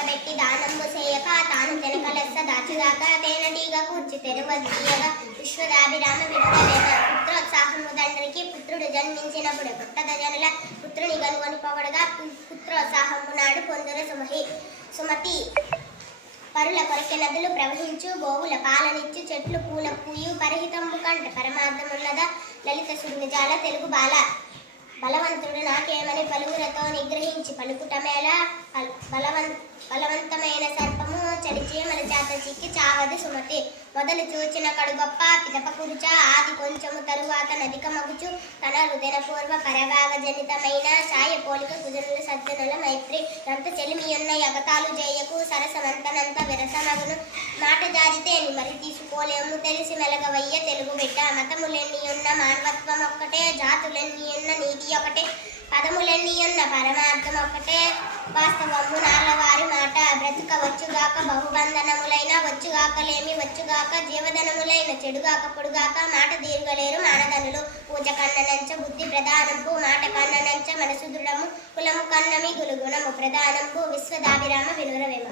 కూడబెట్టి దానంబు చేయక తాను తెనకలెస్స దాచుదాక తేనటీగ కూర్చి తెరువదీయగా విశ్వదాభిరామ వినురవేమ పుత్రోత్సాహము తండ్రికి పుత్రుడు జన్మించినప్పుడు పుట్టద జనుల పుత్రుని గనుగొని పొగడగా పుత్రోత్సాహము నాడు పొందుర సుమతి పరుల కొరకె నదులు ప్రవహించు గోవుల పాలనిచ్చు చెట్లు పూల పూయు పరిహితంబు కంట పరమార్థమున్నద లలిత సునిజాల తెలుగు బాల బలవంతుడు నాకేమని పలువురతో నిగ్రహించి పలుకుటమేళ బలవంతమైన సర్పము చడిచీమల చేత చిక్కి చావది సుమతి మొదలు చూచిన కడు గొప్ప పిదప కురుచ ఆది కొంచెము తరువాత నదిక మగుచు తన హృదయ పూర్వ పరభాగ జనితమైన ఛాయ పోలిక కుజనుల సజ్జనుల మైత్రి నంత చెలిమియున్న యగతాలు చేయకు సరసమంతనంత విరసమగును మాట జారితేని మరి తీసుకోలేము తెలిసి మెలగవయ్య తెలుగు బిడ్డ మతములెన్నియున్న మానవత్వం ఒక్కటే జాతులెన్నియున్న నీతి ఒకటే పదములెన్నియున్న పరమార్థం ఒక్కటే వాస్తవము నాలవారి మాట బ్రతుకవచ్చుగాక బహుబంధనములైన వచ్చుగాకలేమి వచ్చుగాక జీవధనములైన చెడుగాక పొడుగాక మాట దీర్ఘలేరు మానధనులు పూజ కన్ననంచ బుద్ధి ప్రధానంపు మాట కన్ననంచ మనసు దృఢము కులము కన్నమి గులుగుణము ప్రధానంపు విశ్వదాభిరామ వినురవేమ.